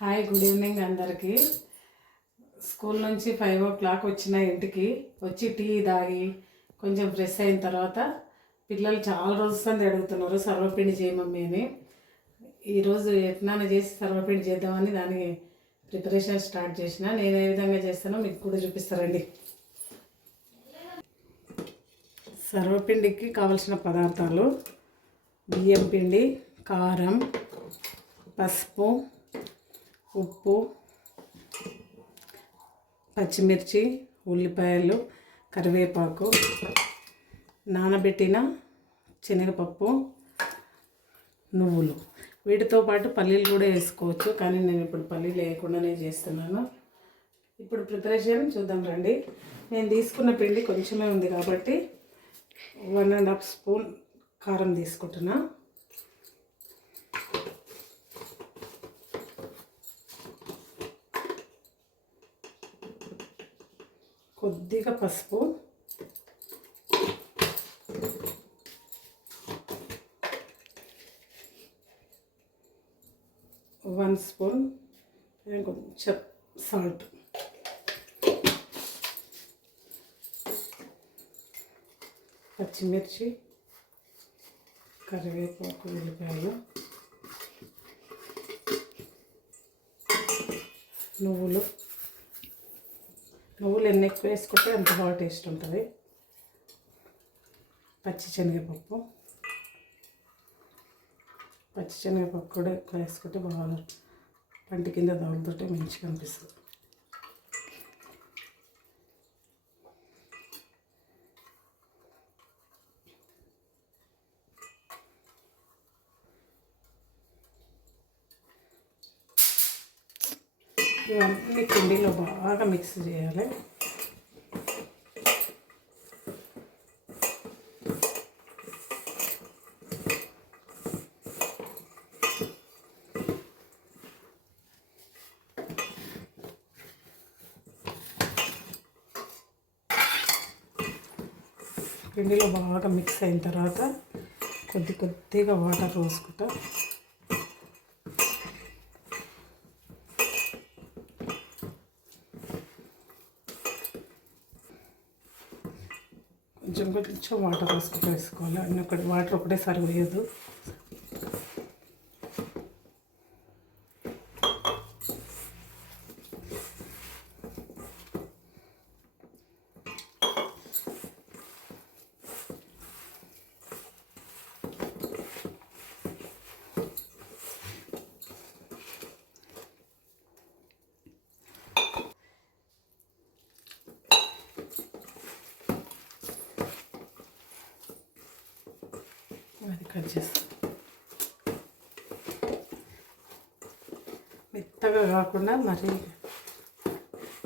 Hi, good evening అందరికీ. School నుంచి 5 o'clock వచ్చిన ఇంటికి వచ్చి టీ తాగి కొంచెం ఫ్రెష్ అయిన తర్వాత పిల్లలు చాలా రోజులు అడుగుతున్నారు సర్వపిండి చేయి మమ్మీ అని. ఈరోజు ఎట్లా చేసి సర్వపిండి చేద్దామని దానికి ప్రిపరేషన్ స్టార్ట్ చేసిన. నేను ఏ విధంగా చేస్తానో మీకు కూడా చూపిస్తారండి. సర్వపిండికి కావలసిన పదార్థాలు: బియ్యం పిండి, కారం, పసుపు, ఉప్పు, పచ్చిమిర్చి, ఉల్లిపాయలు, కరివేపాకు, నానబెట్టిన శనగపప్పు, నువ్వులు. వీటితో పాటు పల్లీలు కూడా వేసుకోవచ్చు, కానీ నేను ఇప్పుడు పల్లీలు వేయకుండానే చేస్తున్నాను. ఇప్పుడు ప్రిపరేషన్ చూద్దాం రండి. నేను తీసుకున్న పిండి కొంచెమే ఉంది కాబట్టి 1.5 స్పూన్ కారం తీసుకుంటున్నా. కొద్దిగా పసుపు, 1 స్పూన్ కొంచెం సాల్ట్, పచ్చిమిర్చి, కరివేపాకు, ఉల్లిపాయలు, నువ్వులు ఎన్ని ఎక్కువ వేసుకుంటే అంత బాగా టేస్ట్ ఉంటుంది. పచ్చిశనగపప్పు కూడా ఎక్కువ వేసుకుంటే బాగా పంటి కింద తగులుతుంటే మంచిగా అనిపిస్తుంది. ఇవన్నీ పిండిలో బాగా మిక్స్ చేయాలి. పిండిలో బాగా మిక్స్ అయిన తర్వాత కొద్దిగా వాటర్ పోసుకుంటా. కొంచెం వాటర్ వేసుకోవాలి. అన్నీ వాటర్ ఒకటేసారి వేయదు. అది కట్ చేస్తాం. మెత్తగా కాకుండా మరి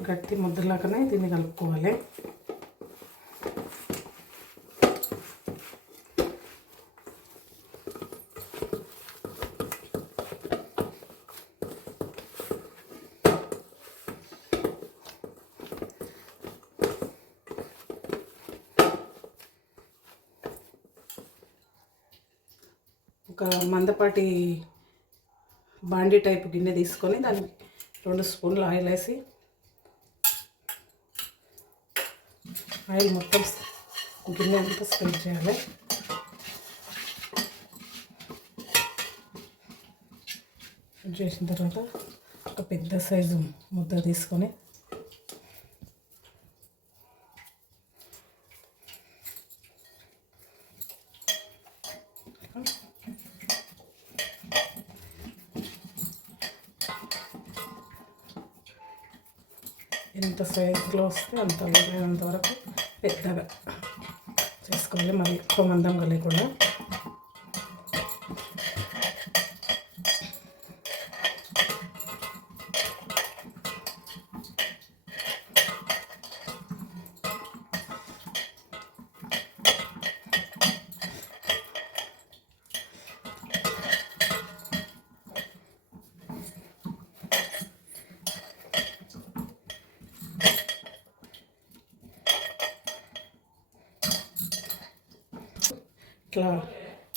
గట్టి ముద్దలాగానే దీన్ని కలుపుకోవాలి. ఒక మందపాటి బాండీ టైప్ గిన్నె తీసుకొని దానికి 2 స్పూన్లు ఆయిల్ వేసి ఆయిల్ మొత్తం గిన్నె అంతా స్ప్రెడ్ చేయాలి. చేసిన తర్వాత ఒక పెద్ద సైజు ముద్ద తీసుకొని ఎంత సైజులో వస్తే అంత వీలైనంత వరకు పెద్దగా చేసుకోవాలి, మరి ఎక్కువ మందంగా లేకుండా. ఇట్లా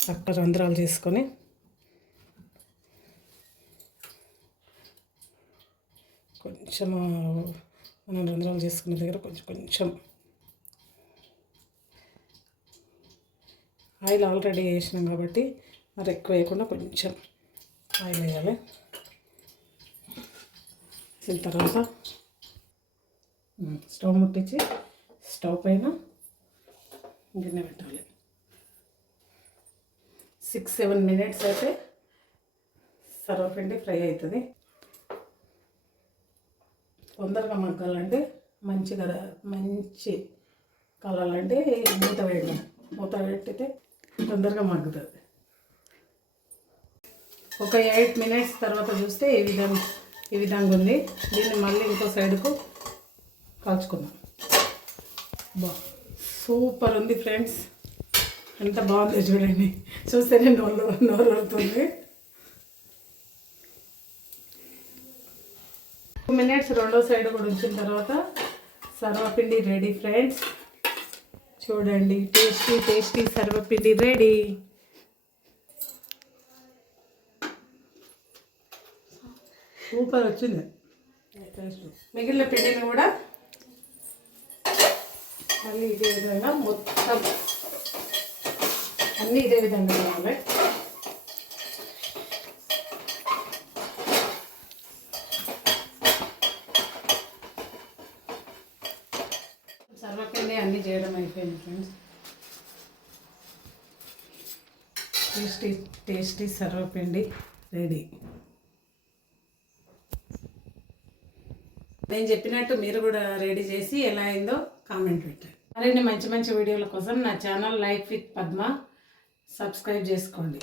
చక్క రంధ్రాలు చేసుకొని కొంచెం మనం రంధ్రాలు చేసుకునే దగ్గర కొంచెం ఆయిల్ ఆల్రెడీ వేసినాం కాబట్టి మరి ఎక్కువ వేయకుండా కొంచెం ఆయిల్ వేయాలి. వేసిన తర్వాత స్టవ్ ముట్టించి స్టవ్ పైన గిన్నె పెట్టాలి. 6-7 మినిట్స్ అయితే సర్వపిండి ఫ్రై అవుతుంది. తొందరగా మగ్గాలంటే మంచి కలాలంటే మూత వేయడం. మూత పెట్టితే తొందరగా మగ్గుతుంది. ఒక 8 మినిట్స్ తర్వాత చూస్తే ఈ విధంగా ఉంది. దీన్ని మళ్ళీ ఇంకో సైడ్కు కాల్చుకుందాం. సూపర్ ఉంది ఫ్రెండ్స్, ఎంత బాగుంది చూడండి. చూస్తేనే నోరు అవుతుంది. 2 మినిట్స్ రెండో సైడ్ కూడా ఉంచిన తర్వాత సర్వపిండి రెడీ ఫ్రెండ్స్. చూడండి, టేస్టీ సర్వపిండి రెడీ. సూపర్ వచ్చింది. మిగిలిన పిండిని కూడా మళ్ళీ ఇదే విధంగా మొత్తం అన్నీ ఇదే విధంగా కావాలి. సర్వపిండి అన్నీ చేయడం అయిపోయింది ఫ్రెండ్స్. టేస్టీ సర్వపిండి రెడీ. నేను చెప్పినట్టు మీరు కూడా రెడీ చేసి ఎలా అయిందో కామెంట్ పెట్టండి. మరిన్ని మంచి వీడియోల కోసం నా channel life with Padma subscribe చేసుకోండి.